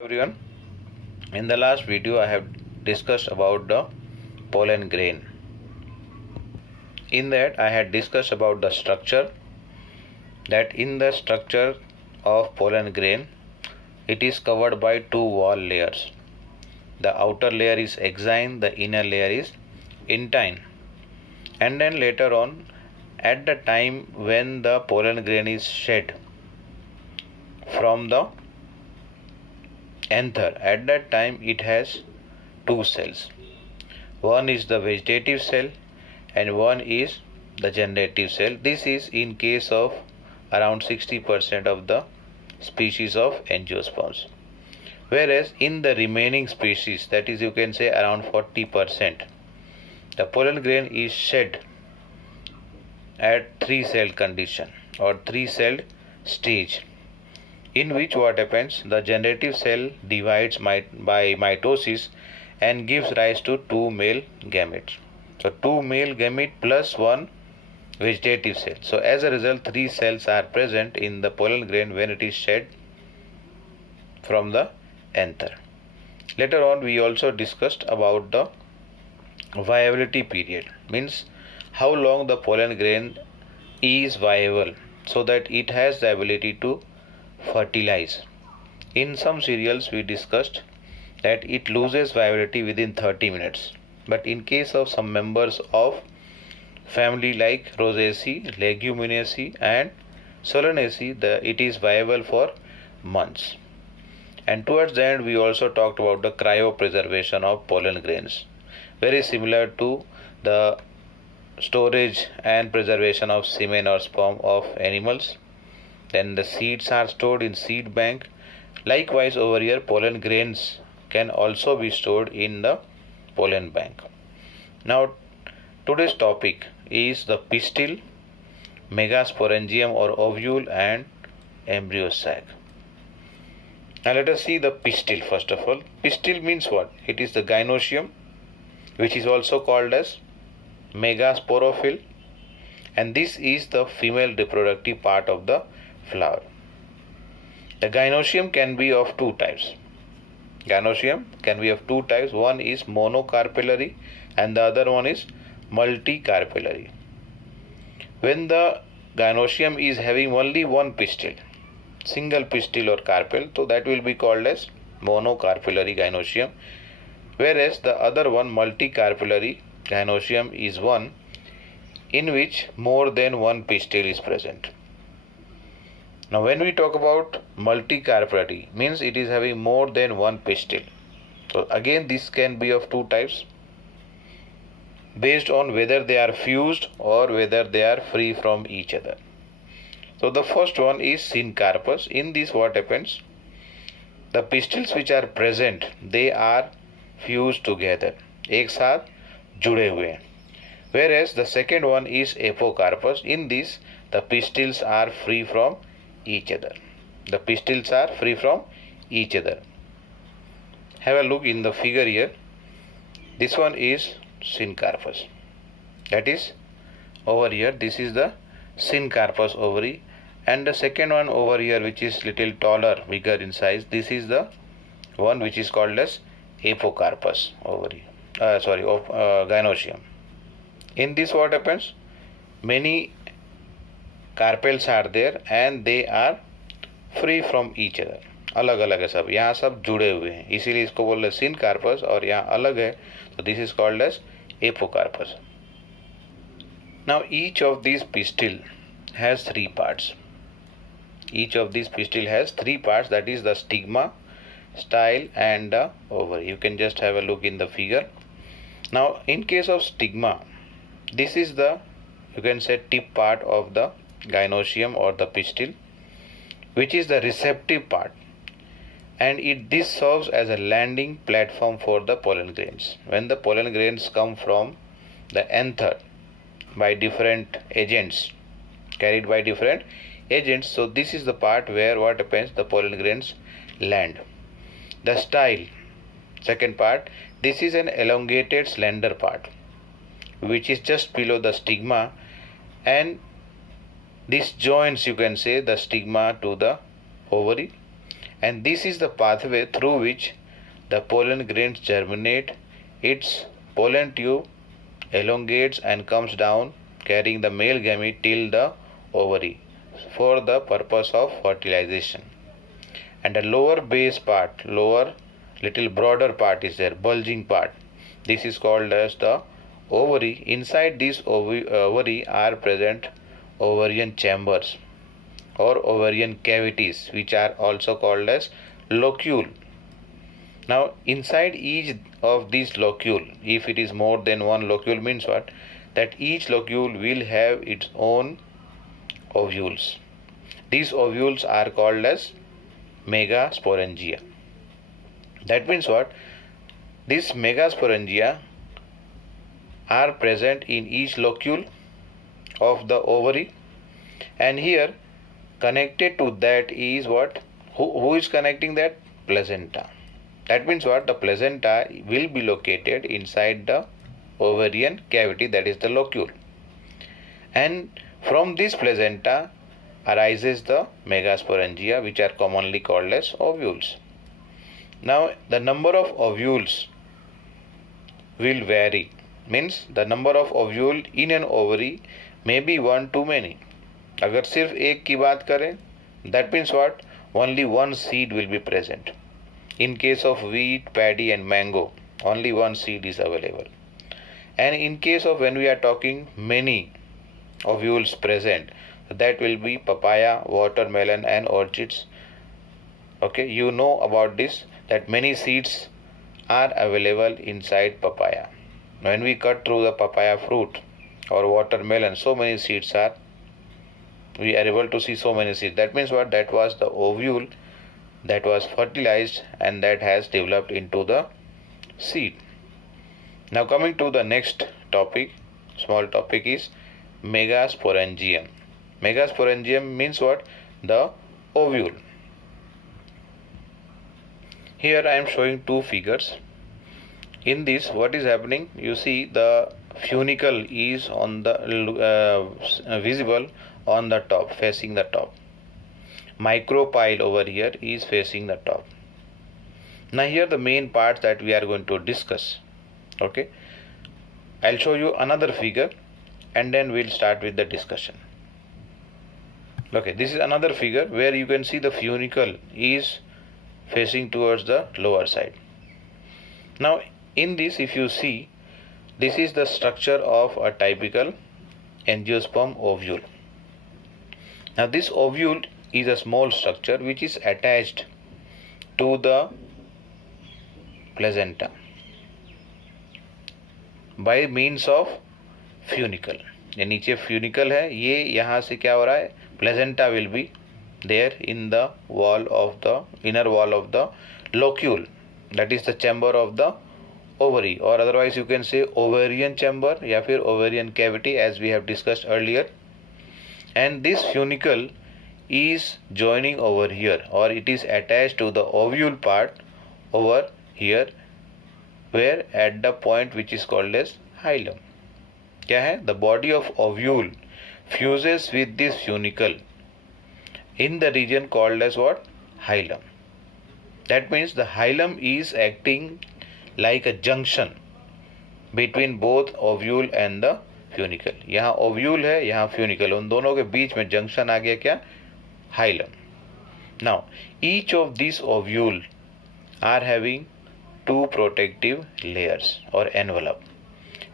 Everyone, in the last video I have discussed about the pollen grain. In that I had discussed about the structure, that in the structure of pollen grain it is covered by two wall layers. The outer layer is exine, the inner layer is intine. And then later on, at the time when the pollen grain is shed from the anther, at that time it has two cells. One is the vegetative cell and one is the generative cell. This is in case of around 60% of the species of angiosperms. Whereas in the remaining species, that is you can say around 40%, the pollen grain is shed at 3-celled condition or 3-celled stage, in which what happens, the generative cell divides by mitosis and gives rise to two male gametes. So two male gametes plus one vegetative cell. So as a result, 3 cells are present in the pollen grain when it is shed from the anther. Later on we also discussed about the viability period, means how long the pollen grain is viable so that it has the ability to fertilize. In some cereals we discussed that it loses viability within 30 minutes, but in case of some members of family like Rosaceae, Leguminaceae and Solanaceae, it is viable for months. And towards the end we also talked about the cryopreservation of pollen grains, very similar to the storage and preservation of semen or sperm of animals. Then the seeds are stored in seed bank. Likewise over here, pollen grains can also be stored in the pollen bank. Now today's topic is the pistil, megasporangium or ovule and embryo sac. Now let us see the pistil first of all. Pistil means what? It is the gynoecium, which is also called as megasporophyll, and this is the female reproductive part of the flower. The gynoecium can be of two types. Gynoecium can be of two types. One is monocarpellary and the other one is multicarpellary. When the gynoecium is having only one pistil, single pistil or carpel, so that will be called as monocarpellary gynoecium, whereas the other one, multicarpellary gynoecium, is one in which more than one pistil is present. Now when we talk about multicarpellary, means it is having more than one pistil. So again this can be of two types based on whether they are fused or whether they are free from each other. So the first one is syncarpous. In this what happens, the pistils which are present, they are fused together, एक साथ जुड़े हुए हैं. Whereas the second one is apocarpous. In this the pistils are free from each other. The pistils are free from each other. Have a look in the figure here. This one is syncarpous. That is over here. This is the syncarpous ovary, and the second one over here, which is little taller, bigger in size, this is the one which is called as apocarpous ovary. Gynoecium. In this what happens, many carpels are there and they are free from each other. अलग अलग है सब, यहाँ सब जुड़े हुए हैं, इसीलिए इसको बोल रहे syncarpous, और यहाँ अलग है, so this is called as apocarpous. Now each of these pistil has three parts. Each of these pistil has three parts, that is the stigma, style and the ovary. You can just have a look in the figure. Now in case of stigma, this is the, you can say, tip part of the gynoecium or the pistil, which is the receptive part, and this serves as a landing platform for the pollen grains. When the pollen grains come from the anther by different agents, carried by different agents, so this is the part where what happens, the pollen grains land. The style, second part, this is an elongated slender part which is just below the stigma, and this joins, you can say, the stigma to the ovary, and this is the pathway through which the pollen grains germinate. Its pollen tube elongates and comes down, carrying the male gamete till the ovary for the purpose of fertilization. And the lower base part, lower little broader part is there, bulging part. This is called as the ovary. Inside this ovary are present ovarian chambers or ovarian cavities, which are also called as locule. Now inside each of these locule, if it is more than one locule, means what? That each locule will have its own ovules. These ovules are called as megasporangia. That means what? These megasporangia are present in each locule of the ovary, and here connected to that is what? Who is connecting that? Placenta. That means what? The placenta will be located inside the ovarian cavity, that is the locule, and from this placenta arises the megasporangia, which are commonly called as ovules. Now the number of ovules will vary, means the number of ovule in an ovary may be one too many. अगर सिर्फ एक की बात करें, that means what? Only one seed will be present. In case of wheat, paddy and mango, only one seed is available. And in case of when we are talking many ovules present, that will be papaya, watermelon and orchids. Okay, you know about this, that many seeds are available inside papaya. When we cut through the papaya fruit or watermelon, so many seeds are, we are able to see so many seeds. That means what? That was the ovule that was fertilized and that has developed into the seed. Now coming to the next topic, small topic is megasporangium. Megasporangium means what? The ovule. Here I am showing two figures. In this, what is happening? You see the funicle is on the visible on the top, facing the top. Micropyle over here is facing the top. Now here the main parts that we are going to discuss. Okay, I'll show you another figure and then we'll start with the discussion. Okay, this is another figure where you can see the funicle is facing towards the lower side. Now in this, if you see, this is the structure of a typical angiosperm ovule. Now this ovule is a small structure which is attached to the placenta by means of funicle. ये नीचे funicle है, ये यहाँ से क्या हो रहा है? Placenta will be there in the wall of the inner wall of the locule, that is the chamber of the ovary, or otherwise you can say ovarian chamber या फिर ovarian cavity, as we have discussed earlier. And this funicle is joining over here, or it is attached to the ovule part over here, where at the point which is called as hilum. क्या है? The body of ovule fuses with this funicle in the region called as what? Hilum. That means the hilum is acting like a junction between both ovule and the funicle. यहाँ ovule है, यहाँ funicle, उन दोनों के बीच में junction आ गया क्या? Hilum. Now each of these ovule are having two protective layers or envelope,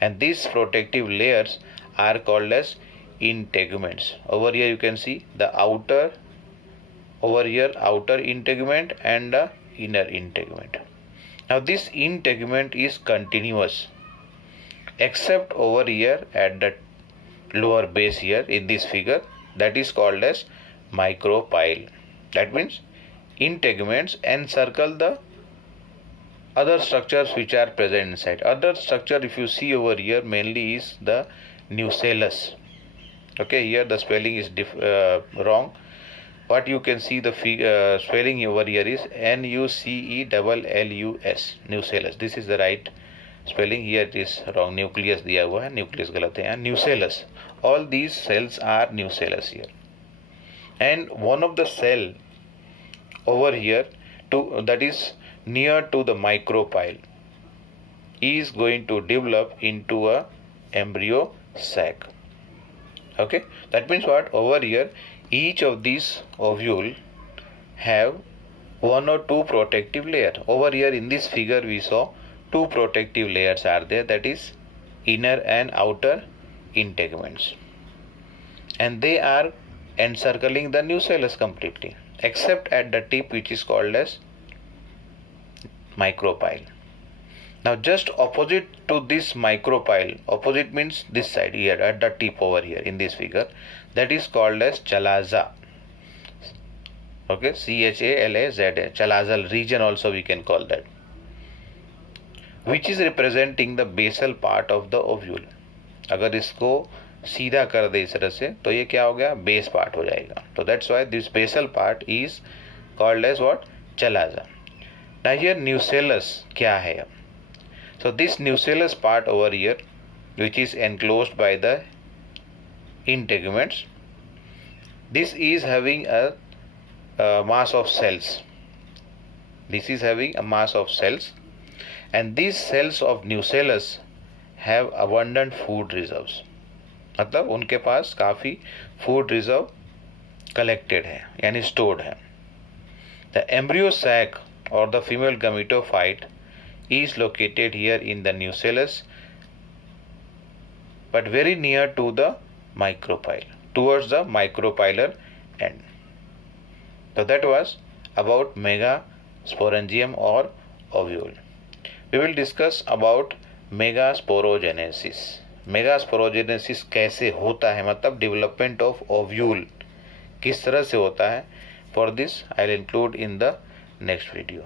and these protective layers are called as integuments. Over here you can see the outer, over here outer integument and the inner integument. Now this integument is continuous except over here at the lower base here in this figure, that is called as micropyle. That means integuments encircle the other structures which are present inside. Other structure, if you see over here, mainly is the nucellus. Okay, here the spelling is wrong. What you can see the spelling over here is nucellus, nucellus. This is the right spelling. Here it is wrong, nucleus दिया हुआ है, nucleus गलत है, nucellus. All these cells are nucellus here. And one of the cell over here to that is near to the micropyle is going to develop into a embryo sac. Okay, that means what? Over here each of these ovule have one or two protective layer. Over here in this figure we saw two protective layers are there, that is inner and outer integuments, and they are encircling the nucellus completely except at the tip which is called as micropyle. Now just opposite to this micropyle, opposite means this side here at the tip over here in this figure, that is called as chalaza. Okay, CHALAZA, chalazal region also we can call that, which is representing the basal part of the ovule. अगर इसको सीधा कर दे इस तरह से तो ये क्या हो गया? बेस पार्ट हो जाएगा. तो that's why this basal part is called as what? Chalaza. Now here nucellus क्या है? So this nucellus part over here, which is enclosed by the integuments, this is having a mass of cells. This is having a mass of cells, and these cells of nucellus have abundant food reserves. मतलब उनके पास काफ़ी food reserve collected है यानी stored है. The embryo sac or the female gametophyte is located here in the nucellus, but very near to the micropyle, towards the micropylar end. So that was about megasporangium or ovule. We will discuss about megasporogenesis. Megasporogenesis कैसे होता है, मतलब development of ovule किस तरह से होता है. For this I will include in the next video.